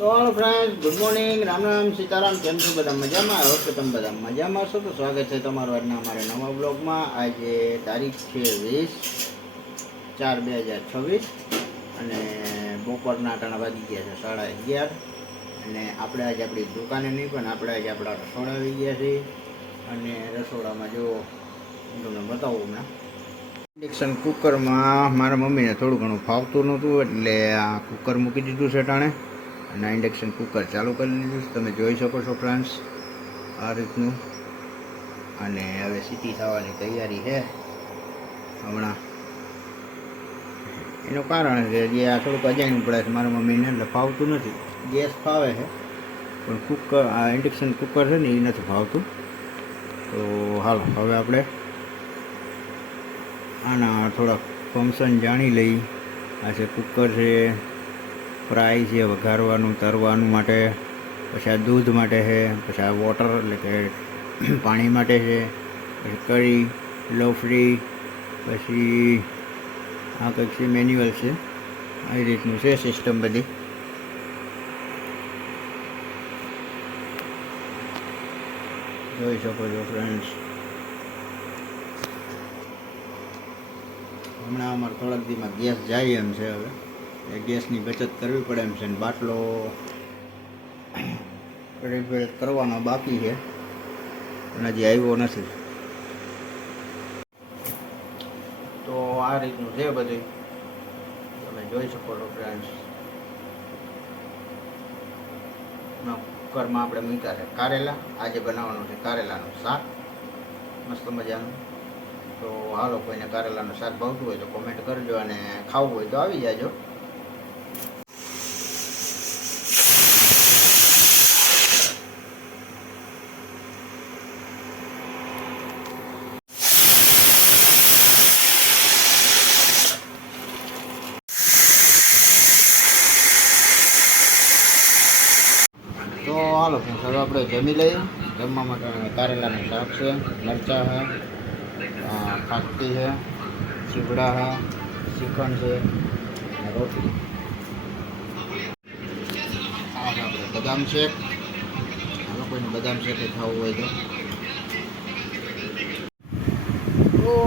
તો hello friends, good morning, Ram Ram, Sitaram. કેમ છો બધા? મજામાં? હોપ કે તમે બધા મજામાં છો. તો સ્વાગત છે તમારું આજના અમારા નવા બ્લોગમાં. આજે તારીખ છે 20/4/2026 અને બપોરના ટાણા વાગી ગયા છે 11:30. અને આપણે આજે આપણી દુકાને નહીં પણ આપણે આજે આપણા રસોડા આવી ગયા છીએ. અને રસોડામાં જો હું તમને બતાવું હમણાં. ઇન્ડક્શન કુકરમાં મારા મમ્મીને થોડું ઘણું ફાવતું નહોતું એટલે આ કુકર મૂકી દીધું છે ટાણે અને ઇન્ડક્શન કુકર ચાલુ કરી દીધું. તમે જોઈ શકો છો ફ્રેન્ડ્સ, આ રીતનું. અને હવે સીટી થવાની તૈયારી છે હમણાં. એનું કારણ છે જે આ થોડુંક અજાણ્યું પડે છે મારા મમ્મીને, એટલે ફાવતું નથી. ગેસ ફાવે છે પણ કુકર, આ ઇન્ડક્શન કુકર છે ને એ નથી ફાવતું. તો હાલો હવે આપણે આના થોડાક ફંક્શન જાણી લઈ. આ છે કુકર છે, ફ્રાય છે વઘારવાનું તરવાનું માટે, પછી આ દૂધ માટે છે, પછી આ વોટર એટલે કે પાણી માટે છે, પછી કઢી, લોફરી, પછી આ કંઈક છે મેન્યુઅલ છે. આવી રીતનું છે સિસ્ટમ બધી. જોઈ શકો છો ફ્રેન્ડ્સ. હમણાં અમારે થોડાક દીમાં ગેસ જાય એમ છે. હવે એ ગેસની બચત કરવી પડે એમ છે. ને બાટલો રિફિલ કરવાનો બાકી છે પણ હજી આવ્યો નથી. તો આ રીતનું છે બધું, તમે જોઈ શકો છો ફ્રેન્ડ્સ. કુકરમાં આપણે મૂક્યા છે કારેલા. આજે બનાવવાનું છે કારેલાનું શાક મસ્ત મજાનું. તો હાલો, કોઈને કારેલાનું શાક ભાવતું હોય તો કોમેન્ટ કરજો અને ખાવું હોય તો આવી જાજો. તો હાલો હવે આપણે જમી લઈએ. જમવા માટે કારેલાનું શાક છે, મરચાં છે, ખાખરી છે, ચીવડા છે, શ્રીખંડ છે અને રોટલી. આ છે આપણે બદામ શેક. હાલો, કોઈને બદામ શેક ખાવું હોય તો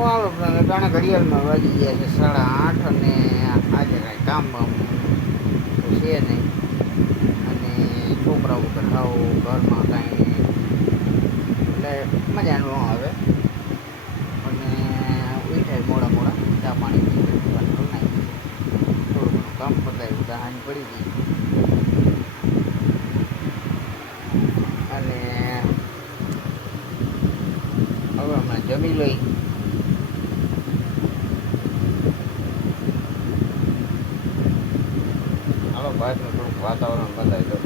હાલો. ટાણા ઘડિયાળમાં વાગી ગયા છે 8:30 અને આજે કાંઈ કામ છે નહીં. અને છોકરા વગર ખાવું ઘરમાં કાંઈ એટલે મજા ન આવે. અને ઉઠાય મોડા મોડા ચા પાણી થોડું ઘણું કામ પતાવ્યું, દહાન પડી ગઈ. અને હવે અમે જમી લઈ. હાલો, બહારનું થોડુંક વાતાવરણ બતાવી દો.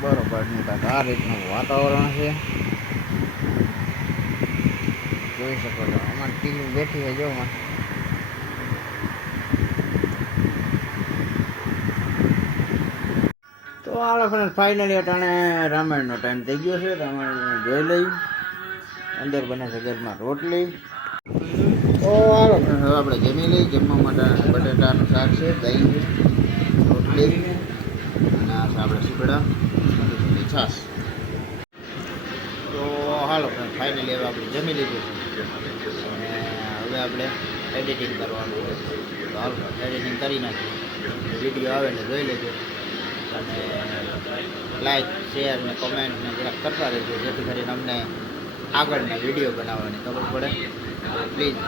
બરોબરનું કાંઈક આ રીતનું વાતાવરણ છે, જોઈ શકો છો. અમારી ટીવી બેઠી છે જો. તો હાલો ફ્રેન્ડ, ફાઇનલી અટાણે રામાયણનો ટાઈમ થઈ ગયો છે. રામાયણ જોઈ લઈ. અંદર બને છે ઘરમાં રોટલી. તો હાલો ફ્રેન્ડ, હવે આપણે જમી લઈ. જમવા માટે બટેટાનું શાક છે, દહીં છે, રોટલી અને આ છે આપણે સીપડા અને છાશ. તો હાલો ફ્રેન્ડ, ફાઇનલી હવે આપણે જમી લીધું અને હવે આપણે એડિટિંગ કરવાનું છે. તો હાલો એડિટિંગ કરી નાખીએ. વિડીયો આવે ને જોઈ લેજો અને લાઈક, શેર ને કોમેન્ટ ને જરાક કરતા રહેજો, જેથી કરીને અમને આગળના વિડીયો બનાવવાની ખબર પડે. પ્લીઝ